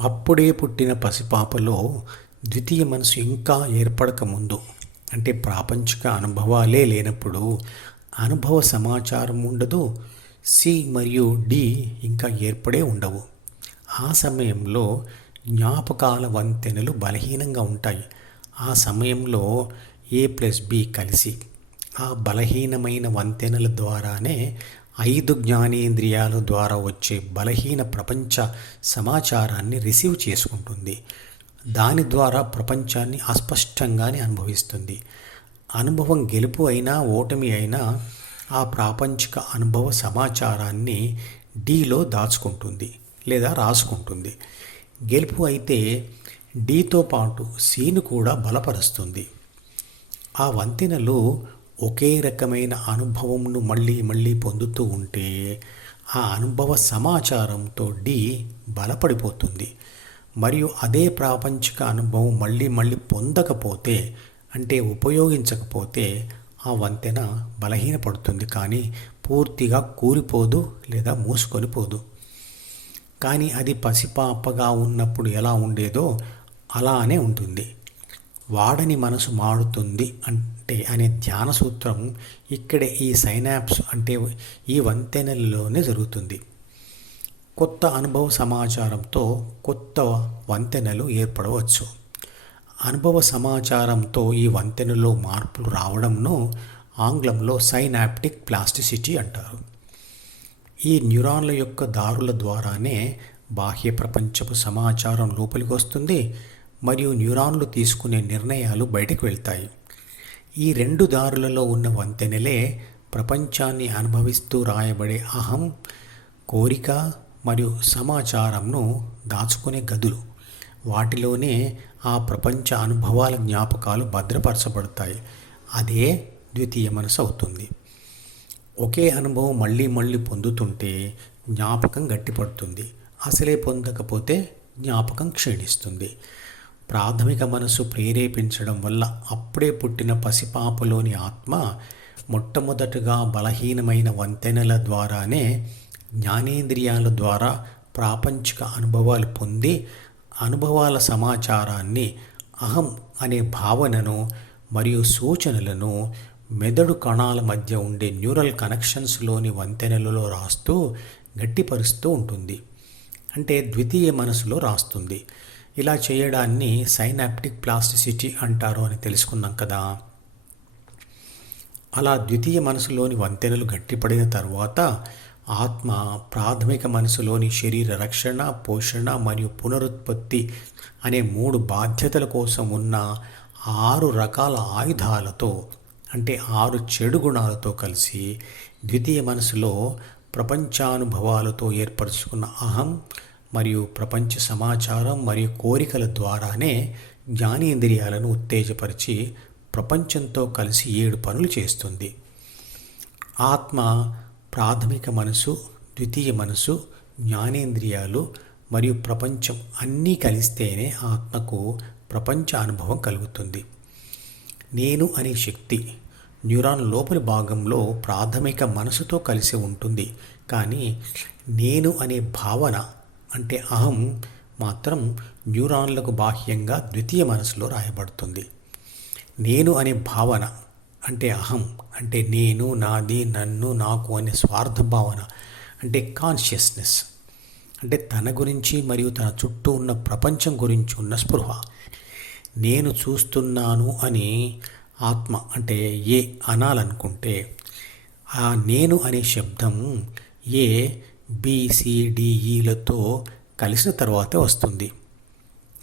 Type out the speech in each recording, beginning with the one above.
అప్పుడే పుట్టిన పసిపాపలో ద్వితీయ మనసు ఇంకా ఏర్పడకముందు అంటే ప్రాపంచిక అనుభవాలే లేనప్పుడు అనుభవ సమాచారం ఉండదు సి మరియు డి ఇంకా ఏర్పడే ఉండవు. ఆ సమయంలో జ్ఞాపకాల వంతెనలు బలహీనంగా ఉంటాయి. ఆ సమయంలో ఏ ప్లస్ బి కలిసి ఆ బలహీనమైన వంతెనల ద్వారానే ఐదు జ్ఞానేంద్రియాల ద్వారా వచ్చే బలహీన ప్రపంచ సమాచారాన్ని రిసీవ్ చేసుకుంటుంది. దాని ద్వారా ప్రపంచాన్ని అస్పష్టంగానే అనుభవిస్తుంది. అనుభవం గెలుపు అయినా ఓటమి అయినా ఆ ప్రాపంచిక అనుభవ సమాచారాన్ని డీలో దాచుకుంటుంది లేదా రాసుకుంటుంది. గెలుపు అయితే డీతో పాటు సీను కూడా బలపరుస్తుంది. ఆ వంతెనలు ఒకే రకమైన అనుభవంను మళ్ళీ మళ్ళీ పొందుతూ ఉంటే ఆ అనుభవ సమాచారంతో డి బలపడిపోతుంది. మరియు అదే ప్రాపంచిక అనుభవం మళ్ళీ మళ్ళీ పొందకపోతే అంటే ఉపయోగించకపోతే ఆ వంతెన బలహీనపడుతుంది. కానీ పూర్తిగా కూలిపోదు లేదా మూసుకొని పోదు. కానీ అది పసిపాపగా ఉన్నప్పుడు ఎలా ఉండేదో అలానే ఉంటుంది. వాడని మనసు మాడుతుంది అంటే అనే ధ్యాన సూత్రం ఇక్కడే ఈ సైనాప్స్ అంటే ఈ వంతెనలలోనే జరుగుతుంది. కొత్త అనుభవ సమాచారంతో కొత్త వంతెనలు ఏర్పడవచ్చు. అనుభవ సమాచారంతో ఈ వంతెనలో మార్పులు రావడంను ఆంగ్లంలో సైనాప్టిక్ ప్లాస్టిసిటీ అంటారు. ఈ న్యూరాన్ల యొక్క దారుల ద్వారానే బాహ్య ప్రపంచపు సమాచారం లోపలికి వస్తుంది మరియు న్యూరాన్లు తీసుకునే నిర్ణయాలు బయటకు వెళ్తాయి. ఈ రెండు దారులలో ఉన్న వంతెనలే ప్రపంచాన్ని అనుభవిస్తూ రాయబడే అహం కోరిక మరియు సమాచారంను దాచుకునే గదులు. వాటిలోనే ఆ ప్రపంచ అనుభవాల జ్ఞాపకాలు భద్రపరచబడతాయి. అదే ద్వితీయ మనసు అవుతుంది. ఒకే అనుభవం మళ్ళీ మళ్ళీ పొందుతుంటే జ్ఞాపకం గట్టిపడుతుంది. అసలే పొందకపోతే జ్ఞాపకం క్షీణిస్తుంది. ప్రాథమిక మనసు ప్రేరేపించడం వల్ల అప్పుడే పుట్టిన పసిపాపలోని ఆత్మ మొట్టమొదటగా బలహీనమైన వంతెనల ద్వారానే జ్ఞానేంద్రియాల ద్వారా ప్రాపంచిక అనుభవాలు పొంది అనుభవాల సమాచారాన్ని అహం అనే భావనను మరియు సూచనలను మెదడు కణాల మధ్య ఉండే న్యూరల్ కనెక్షన్స్లోని వంతెనలలో రాస్తూ గట్టిపరుస్తూ ఉంటుంది. అంటే ద్వితీయ మనసులో రాస్తుంది. ఇలా చేయడాన్ని సైనాప్టిక్ ప్లాస్టిసిటీ అంటారు అని తెలుసుకున్నాం కదా. అలా ద్వితీయ మనసులోని వంతెనలు గట్టిపడిన తర్వాత ఆత్మ ప్రాథమిక మనసులోని శరీర రక్షణ పోషణ మరియు పునరుత్పత్తి అనే మూడు బాధ్యతల కోసం ఉన్న ఆరు రకాల ఆయుధాలతో అంటే ఆరు చెడు గుణాలతో కలిసి ద్వితీయ మనసులో ప్రపంచానుభవాలతో ఏర్పరచుకున్న అహం మరియు ప్రపంచ సమాచారం మరియు కోరికల ద్వారానే జ్ఞానేంద్రియాలను ఉత్తేజపరిచి ప్రపంచంతో కలిసి ఏడు పనులు చేస్తుంది. ఆత్మ ప్రాథమిక మనసు ద్వితీయ మనసు జ్ఞానేంద్రియాలు మరియు ప్రపంచం అన్నీ కలిస్తేనే ఆత్మకు ప్రపంచ అనుభవం కలుగుతుంది. నేను అనే శక్తి న్యూరాన్ లోపలి భాగంలో ప్రాథమిక మనసుతో కలిసి ఉంటుంది. కానీ నేను అనే భావన అంటే అహం మాత్రం న్యూరాన్లకు బాహ్యంగా ద్వితీయ మనసులో రాయబడుతుంది. నేను అనే భావన అంటే అహం అంటే నేను నాది నన్ను నాకు అనే స్వార్థ భావన అంటే కాన్షియస్నెస్ అంటే తన గురించి మరియు తన చుట్టూ ఉన్న ప్రపంచం గురించి ఉన్న స్పృహ. నేను చూస్తున్నాను అని ఆత్మ అంటే ఏ అనాలనుకుంటే ఆ నేను అనే శబ్దం ఏ బీసీడీఈలతో కలిసిన తర్వాతే వస్తుంది.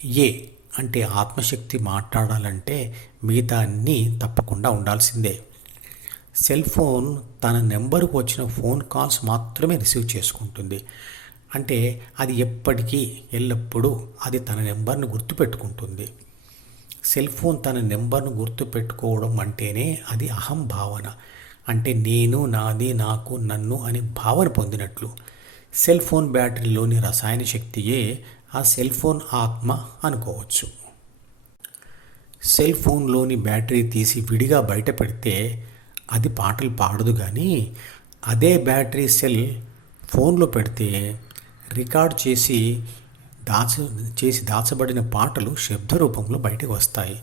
ఏ అంటే ఆత్మశక్తి మాట్లాడాలంటే మిగతా అన్నీ తప్పకుండా ఉండాల్సిందే. సెల్ ఫోన్ తన నెంబర్కు వచ్చిన ఫోన్ కాల్స్ మాత్రమే రిసీవ్ చేసుకుంటుంది. అంటే అది ఎప్పటికీ ఎల్లప్పుడూ అది తన నెంబర్ను గుర్తుపెట్టుకుంటుంది. సెల్ ఫోన్ తన నెంబర్ను గుర్తుపెట్టుకోవడం అంటేనే అది అహం భావన. అంటే నేను నాది నాకు నన్ను అనే భావన పొందినట్లు. సెల్ ఫోన్ బ్యాటరీలోని రసాయన శక్తియే ఆ సెల్ ఫోన్ ఆత్మ అనుకోవచ్చు. సెల్ ఫోన్లోని బ్యాటరీ తీసి విడిగా బయట పెడితే అది పాటలు పాడదు కానీ అదే బ్యాటరీ సెల్ ఫోన్లో పెడితే రికార్డ్ చేసి దాచ చేసి దాచబడిన పాటలు శబ్ద రూపంలో బయటకు వస్తాయి.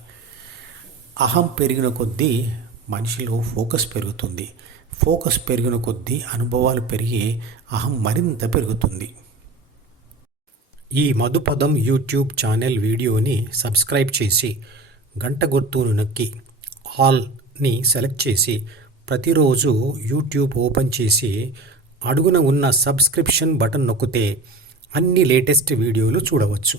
అహం పెరిగిన కొద్దీ మనిషిలో ఫోకస్ పెరుగుతుంది. ఫోకస్ పెరిగిన కొద్దీ అనుభవాలు పెరిగి అహం మరింత పెరుగుతుంది. ఈ మధుపదం యూట్యూబ్ ఛానల్ వీడియోని సబ్స్క్రైబ్ చేసి గంట గుర్తును నొక్కి ఆల్ని సెలెక్ట్ చేసి ప్రతిరోజు యూట్యూబ్ ఓపెన్ చేసి అడుగున ఉన్న సబ్స్క్రిప్షన్ బటన్ నొక్కితే అన్ని లేటెస్ట్ వీడియోలు చూడవచ్చు.